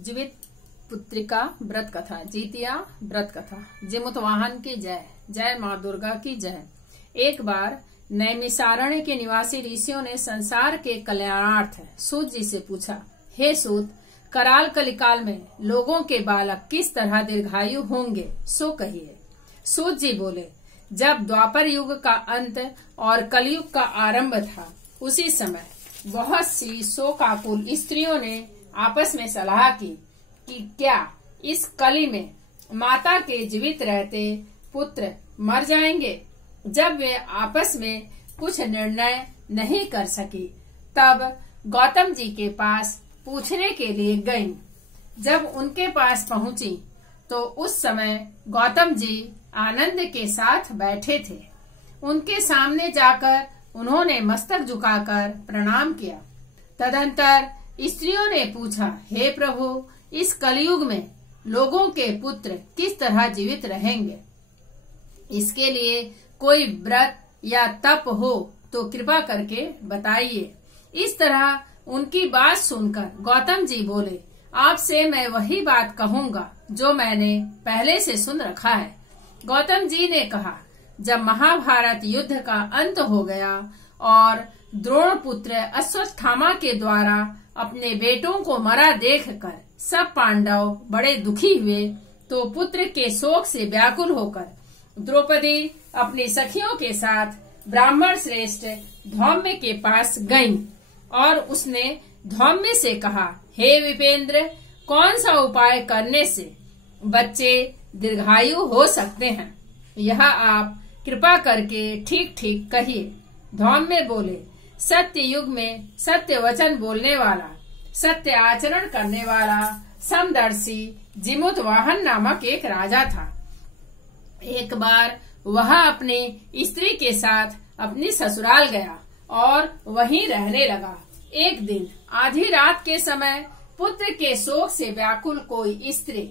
जीवित पुत्रिका व्रत कथा, जीतिया व्रत कथा। जिमुतवाहन की जय, जय माँ दुर्गा की जय। एक बार नैमिषारण्य के निवासी ऋषियों ने संसार के कल्याणार्थ सूत जी से पूछा, हे सूत, कराल कलिकाल में लोगों के बालक किस तरह दीर्घायु होंगे, सो कहिए। सूत जी बोले, जब द्वापर युग का अंत और कलयुग का आरंभ था, उसी समय बहुत सी शोकाकुल स्त्रियों ने आपस में सलाह की कि क्या इस कली में माता के जीवित रहते पुत्र मर जाएंगे। जब वे आपस में कुछ निर्णय नहीं कर सकी, तब गौतम जी के पास पूछने के लिए गईं। जब उनके पास पहुंची तो उस समय गौतम जी आनंद के साथ बैठे थे। उनके सामने जाकर उन्होंने मस्तक झुकाकर प्रणाम किया। तदंतर स्त्रियों ने पूछा, हे प्रभु, इस कलयुग में लोगों के पुत्र किस तरह जीवित रहेंगे? इसके लिए कोई व्रत या तप हो तो कृपा करके बताइए। इस तरह उनकी बात सुनकर गौतम जी बोले, आपसे मैं वही बात कहूँगा जो मैंने पहले से सुन रखा है। गौतम जी ने कहा, जब महाभारत युद्ध का अंत हो गया और द्रोण पुत्र अश्वत्थामा के द्वारा अपने बेटों को मरा देखकर सब पांडव बड़े दुखी हुए, तो पुत्र के शोक से व्याकुल होकर द्रौपदी अपनी सखियों के साथ ब्राह्मण श्रेष्ठ धौम्य के पास गईं और उसने धौम्य से कहा, हे विपेंद्र, कौन सा उपाय करने से बच्चे दीर्घायु हो सकते हैं? यह आप कृपा करके ठीक ठीक कहिए। धौम्य बोले, सत्य युग में सत्य वचन बोलने वाला, सत्य आचरण करने वाला समदर्शी जिमुतवाहन नामक एक राजा था। एक बार वह अपनी स्त्री के साथ अपनी ससुराल गया और वहीं रहने लगा। एक दिन आधी रात के समय पुत्र के शोक से व्याकुल कोई स्त्री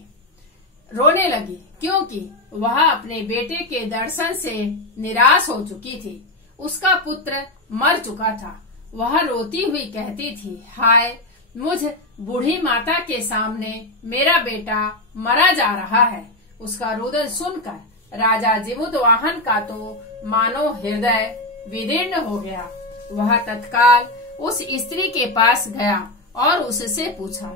रोने लगी, क्योंकि वह अपने बेटे के दर्शन से निराश हो चुकी थी। उसका पुत्र मर चुका था। वह रोती हुई कहती थी, हाय, मुझ बूढ़ी माता के सामने मेरा बेटा मरा जा रहा है। उसका रुदन सुनकर राजा जिमुतवाहन का तो मानो हृदय विदीर्ण हो गया। वह तत्काल उस स्त्री के पास गया और उससे पूछा,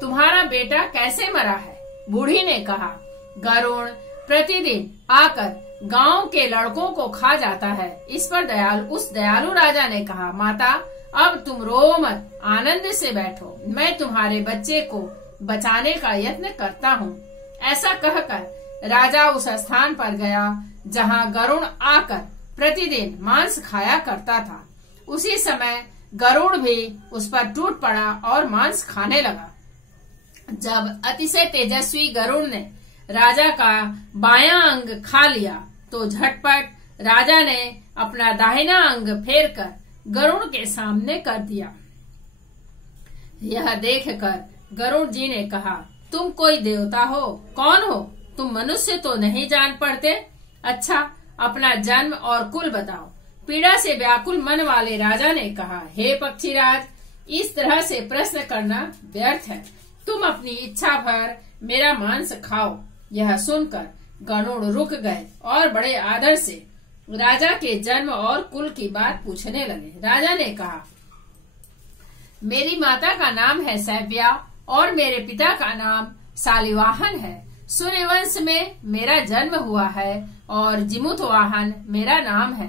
तुम्हारा बेटा कैसे मरा है? बूढ़ी ने कहा, गरुण प्रतिदिन आकर गांव के लड़कों को खा जाता है। इस पर उस दयालु राजा ने कहा, माता, अब तुम रो मत, आनंद से बैठो, मैं तुम्हारे बच्चे को बचाने का यत्न करता हूँ। ऐसा कहकर राजा उस स्थान पर गया जहाँ गरुण आकर प्रतिदिन मांस खाया करता था। उसी समय गरुड़ भी उस पर टूट पड़ा और मांस खाने लगा। जब अतिशय तेजस्वी गरुड़ ने राजा का बायां अंग खा लिया, तो झटपट राजा ने अपना दाहिना अंग फेरकर गरुड़ के सामने कर दिया। यह देखकर गरुड़ जी ने कहा, तुम कोई देवता हो? कौन हो तुम? मनुष्य तो नहीं जान पड़ते। अच्छा, अपना जन्म और कुल बताओ। पीड़ा से व्याकुल मन वाले राजा ने कहा, हे पक्षीराज, इस तरह से प्रश्न करना व्यर्थ है। तुम अपनी इच्छा भर मेरा मांस खाओ। यह सुनकर गरुड़ रुक गए और बड़े आदर से राजा के जन्म और कुल की बात पूछने लगे। राजा ने कहा, मेरी माता का नाम है सैव्या और मेरे पिता का नाम शालिवाहन है। सूर्यवंश में मेरा जन्म हुआ है और जिमुतवाहन मेरा नाम है।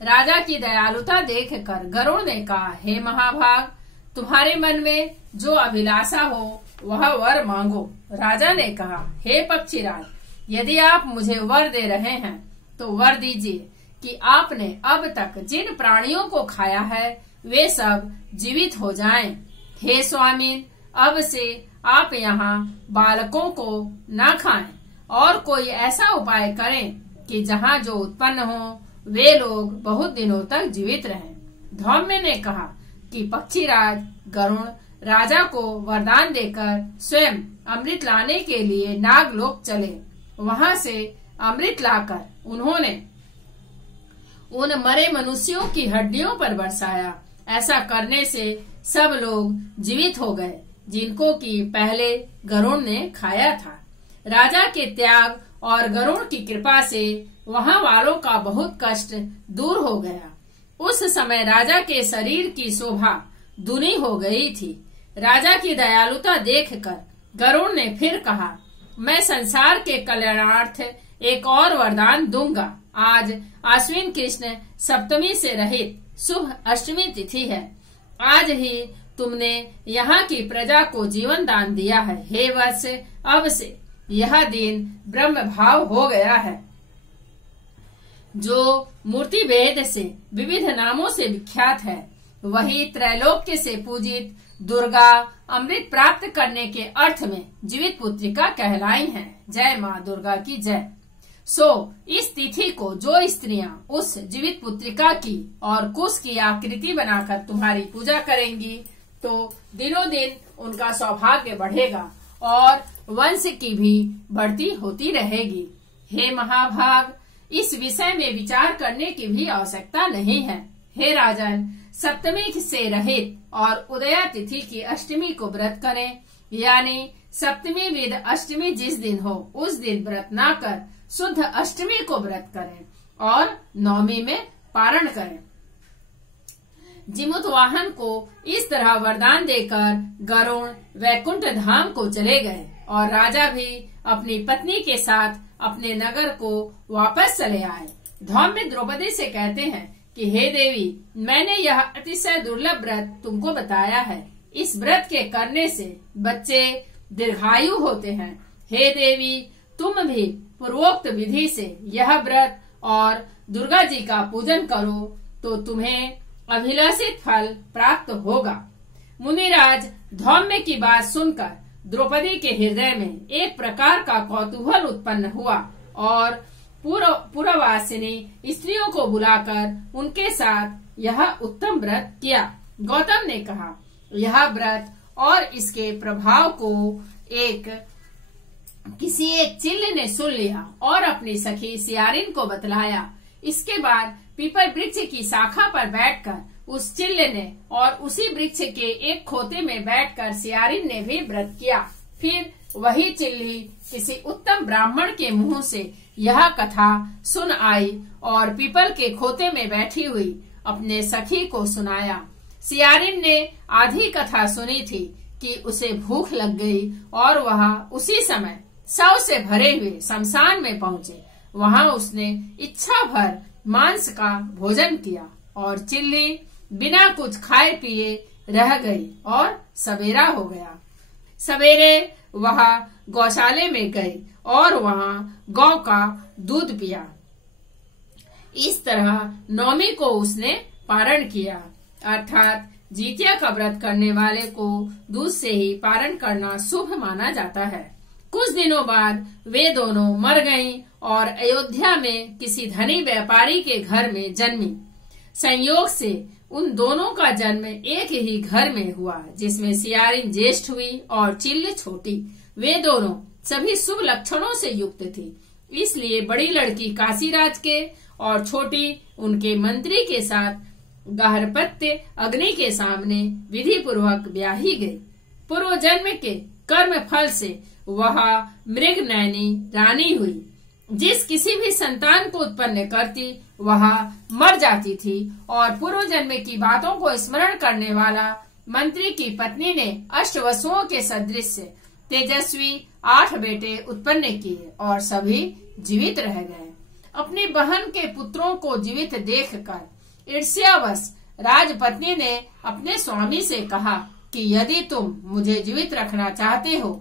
राजा की दयालुता देखकर गरुड़ ने कहा, हे महाभाग, तुम्हारे मन में जो अभिलाषा हो वह वर मांगो। राजा ने कहा, हे पक्षीराज, यदि आप मुझे वर दे रहे हैं तो वर दीजिए कि आपने अब तक जिन प्राणियों को खाया है वे सब जीवित हो जाएं। हे स्वामी, अब से आप यहाँ बालकों को न खाएं और कोई ऐसा उपाय करें कि जहाँ जो उत्पन्न हो वे लोग बहुत दिनों तक जीवित रहें। धौम्य ने कहा कि पक्षीराज गरुड़ राजा को वरदान देकर स्वयं अमृत लाने के लिए नागलोक चले। वहां से अमृत लाकर उन्होंने उन मरे मनुष्यों की हड्डियों पर बरसाया। ऐसा करने से सब लोग जीवित हो गए। जिनको कि पहले गरुड़ ने खाया था। राजा के त्याग और गरुड़ की कृपा से वहां वालों का बहुत कष्ट दूर हो गया। उस समय राजा के शरीर की शोभा दुनी हो गई थी। राजा की दयालुता देखकर गरुड़ ने फिर कहा, मैं संसार के कल्याणार्थ एक और वरदान दूंगा। आज आश्विन कृष्ण सप्तमी से रहित शुभ अष्टमी तिथि है। आज ही तुमने यहाँ की प्रजा को जीवन दान दिया है। हे वत्स, अब से यह दिन ब्रह्म भाव हो गया है, जो मूर्ति भेद से विविध नामों से विख्यात है। वही त्रैलोक्य से पूजित दुर्गा अमृत प्राप्त करने के अर्थ में जीवित पुत्रिका कहलाई है। जय माँ दुर्गा की जय। इस तिथि को जो स्त्रियां उस जीवित पुत्रिका की और कुश की आकृति बनाकर तुम्हारी पूजा करेंगी, तो दिनों दिन उनका सौभाग्य बढ़ेगा और वंश की भी बढ़ती होती रहेगी। हे महाभाग, इस विषय में विचार करने की भी आवश्यकता नहीं है। हे राजन, सप्तमी से रहित और उदया तिथि की अष्टमी को व्रत करें, यानी सप्तमी विद अष्टमी जिस दिन हो उस दिन व्रत न कर शुद्ध अष्टमी को व्रत करें और नवमी में पारण करें। जिमुत वाहन को इस तरह वरदान देकर गरुड़ वैकुंठ धाम को चले गए और राजा भी अपनी पत्नी के साथ अपने नगर को वापस चले आए। धौम्य द्रौपदी से कहते हैं कि हे देवी, मैंने यह अतिशय दुर्लभ व्रत तुमको बताया है। इस व्रत के करने से बच्चे दीर्घायु होते हैं। हे देवी, तुम भी पूर्वोक्त विधि से यह व्रत और दुर्गा जी का पूजन करो तो तुम्हें अभिलाषित फल प्राप्त होगा। मुनिराज धौम्य की बात सुनकर द्रौपदी के हृदय में एक प्रकार का कौतूहल उत्पन्न हुआ और पुरवासिनी स्त्रियों को बुलाकर उनके साथ यह उत्तम व्रत किया। गौतम ने कहा, यह व्रत और इसके प्रभाव को किसी एक चिल्ल ने सुन लिया और अपनी सखी सियारिन को बतलाया। इसके बाद पीपल वृक्ष की शाखा पर बैठकर उस चिल्ल ने और उसी वृक्ष के एक खोते में बैठकर सियारिन ने भी व्रत किया। फिर वही चिल्ली किसी उत्तम ब्राह्मण के मुंह से यह कथा सुन आई और पीपल के खोते में बैठी हुई अपने सखी को सुनाया। सियारिन ने आधी कथा सुनी थी कि उसे भूख लग गई और वह उसी समय शव से भरे हुए शमशान में पहुंचे। वहां उसने इच्छा भर मांस का भोजन किया और चिल्ली बिना कुछ खाए पिए रह गई और सवेरा हो गया। सवेरे वह गौशाले में गई और वहां गौ का दूध पिया। इस तरह नवमी को उसने पारण किया, अर्थात जितिया का व्रत करने वाले को दूध से ही पारण करना शुभ माना जाता है। कुछ दिनों बाद वे दोनों मर गईं और अयोध्या में किसी धनी व्यापारी के घर में जन्मी। संयोग से उन दोनों का जन्म एक ही घर में हुआ, जिसमें सियारिन ज्येष्ठ हुई और चिल्ल छोटी। वे दोनों सभी शुभ लक्षणों से युक्त थी, इसलिए बड़ी लड़की काशीराज के और छोटी उनके मंत्री के साथ गार्हपत्य अग्नि के सामने विधि पूर्वक ब्याही गई। पूर्व जन्म के कर्म फल से वह मृग नैनी रानी हुई। जिस किसी भी संतान को उत्पन्न करती वह मर जाती थी और पूर्व जन्म की बातों को स्मरण करने वाला मंत्री की पत्नी ने अष्टवसुओं के सदृश तेजस्वी 8 बेटे उत्पन्न किए और सभी जीवित रह गए। अपनी बहन के पुत्रों को जीवित देखकर ईर्ष्यावश राजपत्नी ने अपने स्वामी से कहा कि यदि तुम मुझे जीवित रखना चाहते हो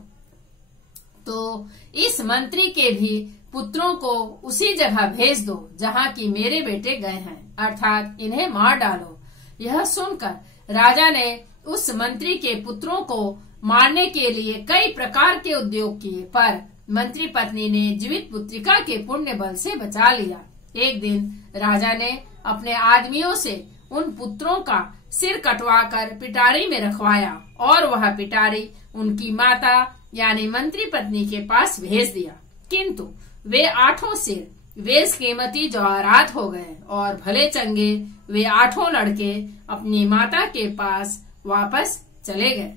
तो इस मंत्री के भी पुत्रों को उसी जगह भेज दो जहाँ की मेरे बेटे गए हैं, अर्थात इन्हें मार डालो। यह सुनकर राजा ने उस मंत्री के पुत्रों को मारने के लिए कई प्रकार के उद्योग किए, पर मंत्री पत्नी ने जीवित पुत्रिका के पुण्य बल से बचा लिया। एक दिन राजा ने अपने आदमियों से उन पुत्रों का सिर कटवाकर पिटारी में रखवाया और वह पिटारी उनकी माता यानी मंत्री पत्नी के पास भेज दिया। किंतु वे 8 सिर वेश कीमती जवाहरात हो गए और भले चंगे वे 8 लड़के अपनी माता के पास वापस चले गए।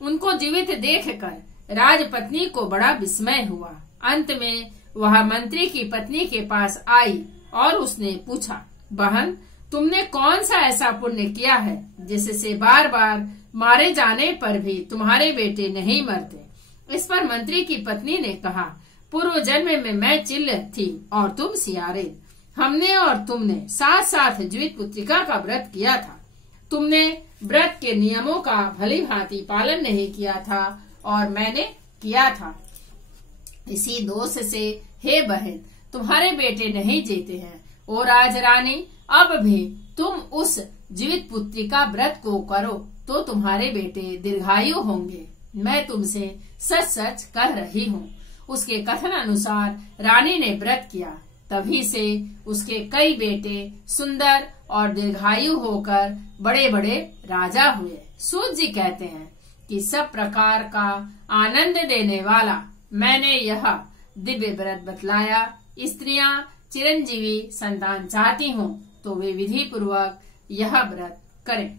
उनको जीवित देखकर राजपत्नी को बड़ा विस्मय हुआ। अंत में वह मंत्री की पत्नी के पास आई और उसने पूछा, बहन, तुमने कौन सा ऐसा पुण्य किया है जिससे बार बार मारे जाने पर भी तुम्हारे बेटे नहीं मरते? इस पर मंत्री की पत्नी ने कहा, पूर्व जन्म में मैं चिल्ल थी और तुम सियारे। हमने और तुमने साथ साथ जीवित पुत्रिका का व्रत किया था। तुमने व्रत के नियमों का भली भांति पालन नहीं किया था और मैंने किया था। इसी दोष से हे बहन, तुम्हारे बेटे नहीं जीते हैं। ओ राजरानी, अब भी तुम उस जीवित पुत्रिका व्रत को करो तो तुम्हारे बेटे दीर्घायु होंगे। मैं तुमसे सच सच कह रही हूँ। उसके कथन अनुसार रानी ने व्रत किया। तभी से उसके कई बेटे सुंदर और दीर्घायु होकर बड़े बड़े राजा हुए। सूत जी कहते हैं कि सब प्रकार का आनंद देने वाला मैंने यह दिव्य व्रत बतलाया। स्त्रियां चिरंजीवी संतान चाहती हों तो वे विधि पूर्वक यह व्रत करें।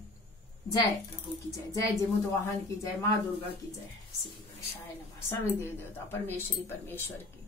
जय प्रभु की जय। जय जिमुत वाहन की जय। माँ दुर्गा की जय। श्री गणेशाय नमः। सर्व देव देवता परमेश्वरी परमेश्वर की